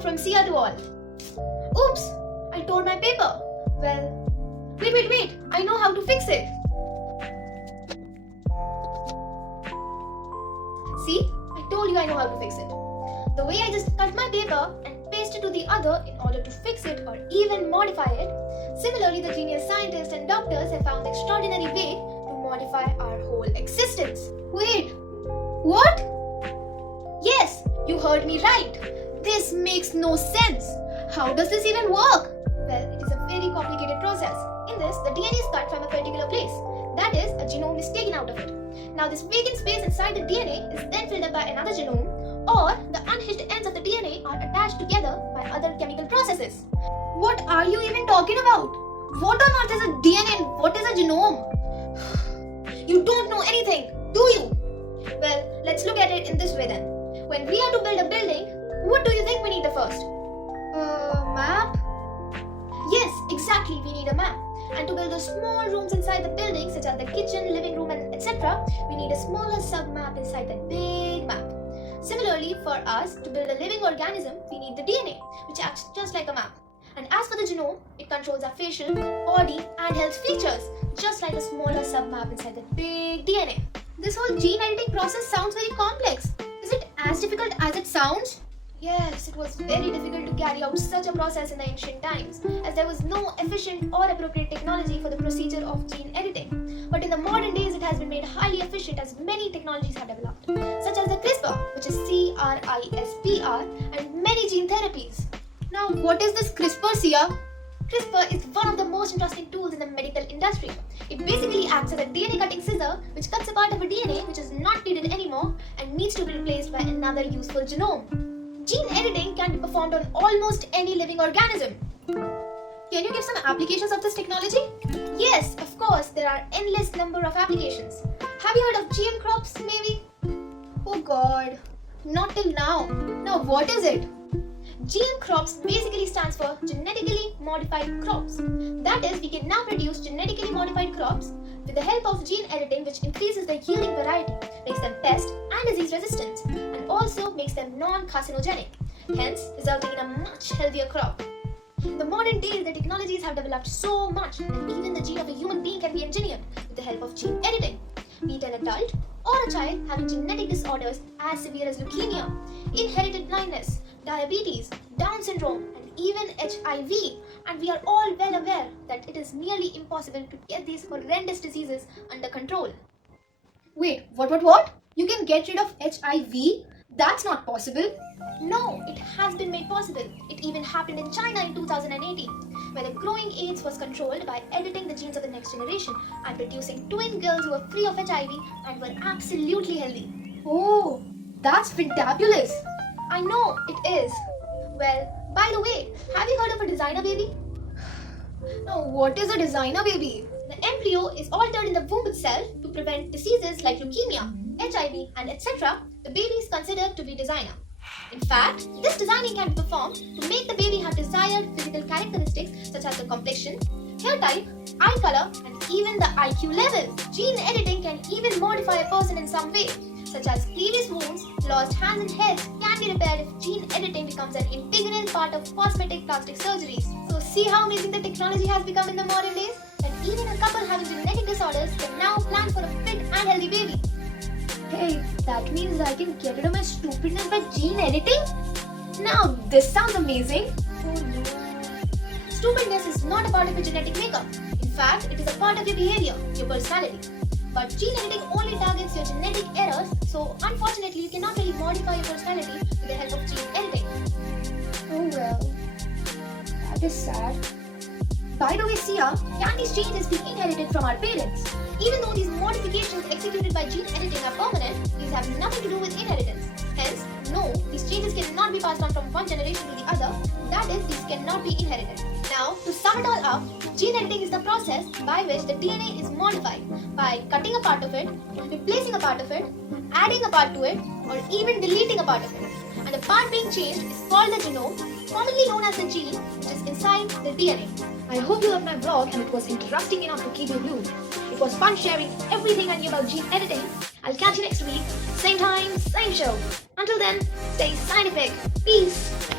from Sia to all. Oops, I tore my paper. Well, wait, I know how to fix it. See, I told you I know how to fix it. The way I just cut my paper and paste it to the other in order to fix it or even modify it. Similarly, the genius scientists and doctors have found the extraordinary way to modify our whole existence. Wait, what? Yes, you heard me right. This makes no sense. How does this even work? Well, it is a very complicated process. In this, the DNA is cut from a particular place. That is, a genome is taken out of it. Now, this vacant space inside the DNA is then filled up by another genome, or the unhitched ends of the DNA are attached together by other chemical processes. What are you even talking about? What on earth is a DNA and what is a genome? You don't know anything, do you? Well, let's look at it in this way then. When we are to build a building, what do you think we need the first? Map? Yes, exactly, we need a map. And to build the small rooms inside the building, such as the kitchen, living room, and etc., we need a smaller sub-map inside that big map. Similarly, for us to build a living organism, we need the DNA, which acts just like a map. And as for the genome, it controls our facial, body, and health features, just like a smaller sub-map inside the big DNA. This whole gene editing process sounds very complex. Is it as difficult as it sounds? Yes, it was very difficult to carry out such a process in the ancient times, as there was no efficient or appropriate technology for the procedure of gene editing. But in the modern days, it has been made highly efficient as many technologies have developed, such as the CRISPR, which is CRISPR, and many gene therapies. Now, what is this CRISPR, Sia? CRISPR is one of the most interesting tools in the medical industry. It basically acts as a DNA cutting scissor which cuts a part of a DNA which is not needed anymore and needs to be replaced by another useful genome. Gene editing can be performed on almost any living organism. Can you give some applications of this technology? Yes, of course, there are endless number of applications. Have you heard of GM crops, maybe? Oh god, not till now. Now what is it? GM crops basically stands for genetically modified crops. That is, we can now produce genetically modified crops with the help of gene editing, which increases the yielding variety, makes them pest and disease resistant, and also makes them non-carcinogenic, hence resulting in a much healthier crop. In the modern days, the technologies have developed so much that even the gene of a human being can be engineered with the help of gene editing. Be it an adult or a child having genetic disorders as severe as leukemia, inherited blindness, diabetes, Down syndrome, and even HIV. And we are all well aware that it is nearly impossible to get these horrendous diseases under control. Wait, what? You can get rid of HIV? That's not possible. No, it has been made possible. It even happened in China in 2018, where the growing AIDS was controlled by editing the genes of the next generation and producing twin girls who were free of HIV and were absolutely healthy. Oh, that's fantabulous. I know, it is. Well, by the way, have you heard of a designer baby? Now, what is a designer baby? The embryo is altered in the womb itself to prevent diseases like leukemia, HIV, and etc. The baby is considered to be designer. In fact, this designing can be performed to make the baby have desired physical characteristics such as the complexion, hair type, eye color, and even the IQ level. Gene editing can even modify a person in some way, such as previous wounds, lost hands and heads can be repaired if gene editing becomes an integral part of cosmetic plastic surgeries. So see how amazing the technology has become in the modern days? And even a couple having genetic disorders can now plan for a fit and healthy baby. Hey, that means I can get rid of my stupidness by gene editing? Now this sounds amazing. Oh no. Stupidness is not a part of your genetic makeup. In fact, it is a part of your behavior, your personality. But gene editing only targets your genetic errors, so unfortunately you cannot really modify your personality with the help of gene editing. Oh well, that is sad. By the way, Sia, can these changes be inherited from our parents? Even though these modifications executed by gene editing are permanent, these have nothing to do with inheritance. Hence, no, these changes cannot be passed on from one generation to the other. That is, these cannot be inherited. Now, to sum it all up, gene editing is the process by which the DNA is modified by cutting a part of it, replacing a part of it, adding a part to it, or even deleting a part of it. And the part being changed is called the genome, commonly known as the gene, which is inside the DNA. I hope you loved my vlog and it was interesting enough to keep you glued. It was fun sharing everything I knew about gene editing. I'll catch you next week, same time, same show. Until then, stay scientific. Peace.